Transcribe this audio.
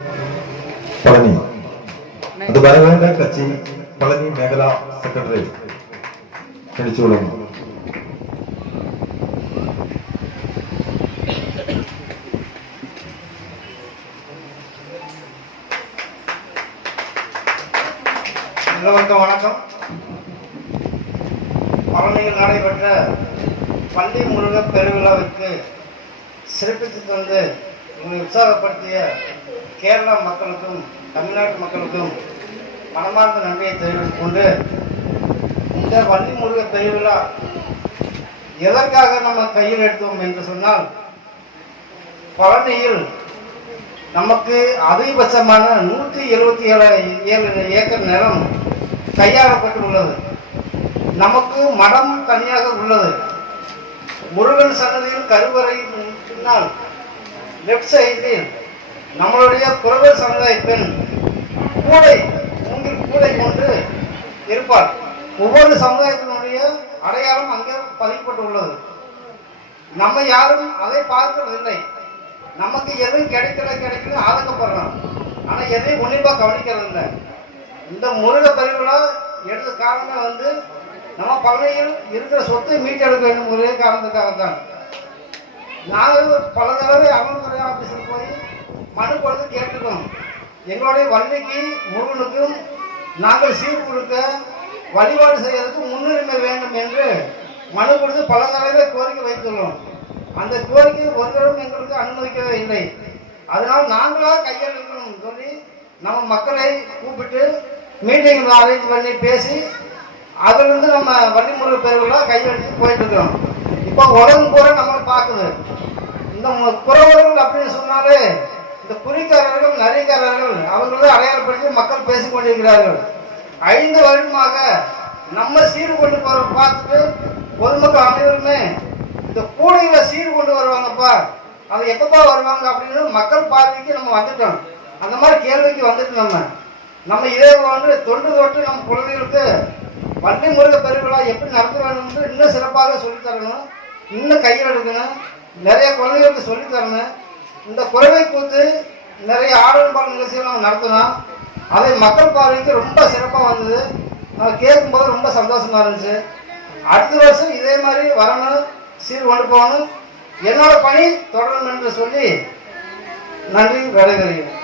பழனி அது வரவேண்ட கட்சி பழனி மேகலா செக்ரட்டரி கழிச்சுள்ளோம். எல்லோருக்கும் வணக்கம். பழனியில் நடைபெற்ற பள்ளி முருக பெருவிழாவிற்கு சிறப்பித்து தந்து உங்களை உற்சாகப்படுத்திய கேரளா மக்களுக்கும் தமிழ்நாட்டு மக்களுக்கும் மனமார்ந்த நன்றியை தெரிவித்துக் கொண்டு, இந்த பள்ளி முருக பெருவிழா எதற்காக நம்ம கையில் எடுத்தோம் என்று சொன்னால், பழனியில் நமக்கு அதிகபட்சமான 177 ஏக்கர் நிலம் கையாளப்பட்டுள்ளது. நமக்கு மடம் தனியாக உள்ளது. முருகன் சன்னதியில் கருவறை பின்னால் லெப்ட் சைடில் நம்மளுடைய குறவர் சமுதாய பெண் கூடை கொண்டு இருப்பார். ஒவ்வொரு சமுதாயத்தினுடைய அடையாளம் அங்கே பதிக்கப்பட்டுள்ளது. நம்ம யாரும் அதை பார்க்கறதில்லை. நமக்கு எது கிடைக்கல ஆதங்கப்படுறோம். ஆனால் எதையும் உன்னிப்பா கவனிக்கிறது இல்லை. இந்த முருக பெருவிழா எடுத்த காரணமே நம்ம பழனியில் இருக்கிற சொத்தை மீட்டெடுக்க வேண்டும் ஒரே காரணத்துக்காகத்தான். நாங்கள் பல தடவை அமல்துறை ஆஃபீஸில் போய் மனு கொடுத்து கேட்டுக்கோம். எங்களுடைய வள்ளிக்கு முருகனுக்கும் நாங்கள் சீர் கொடுக்க வழிபாடு செய்வதற்கு முன்னுரிமை வேண்டும் என்று மனு கொடுத்து பல தடவை கோரிக்கை வைத்துள்ளோம். அந்த கோரிக்கை ஒருவரும் எங்களுக்கு அனுமதிக்கவே இல்லை. அதனால் நாங்களாக கையெழுக்கணும் சொல்லி நம்ம மக்களை கூப்பிட்டு மீட்டிங் அரேஞ்ச் பண்ணி பேசி அதிலிருந்து நம்ம வள்ளிமுருக பெருவிழா கையெழுத்து போயிட்டு இருக்கிறோம். இப்போ உலகம் பூரா நம்மளை பார்க்குது. இந்த குறவர்கள் அப்படின்னு சொன்னாலே இந்த குறிக்காரர்கள் நரிக்காரர்கள் அவங்கள அடையாளப்படுத்தி மக்கள் பேசிக் கொண்டிருக்கிறார்கள். 5 வருடமாக நம்ம சீர் கொண்டு போற பார்த்துட்டு பொதுமக்கள் அனைவருமே இந்த கூடையில சீர் கொண்டு வருவாங்கப்பா, அது எப்பப்பா வருவாங்க அப்படின்னு மக்கள் பார்வைக்கு நம்ம வந்துட்டோம். அந்த மாதிரி கேள்விக்கு வந்துட்டு நம்ம இதே தொன்று தொட்டு நம்ம குழந்தைகளுக்கு வள்ளி முருக பெருவிழா எப்படி நடத்த வேண்டும் என்று இன்னும் சிறப்பாக சொல்லித்தரணும், இன்னும் கையில் எடுக்கணும், நிறைய குழந்தைகளுக்கு சொல்லித்தரணும். இந்த குறவை கூத்து நிறைய ஆடல் பாடல் நிகழ்ச்சிகள் நம்ம நடத்தினோம். அதை மக்கள் பார்வைக்கு ரொம்ப சிறப்பாக வந்தது. நம்ம கேட்கும்போது ரொம்ப சந்தோஷமா இருந்துச்சு. அடுத்த வருஷம் இதே மாதிரி வரணும், சீர் கொண்டு போகணும், என்னோட பணி தொடரணும் என்று சொல்லி நன்றி விடைபெறுகிறேன்.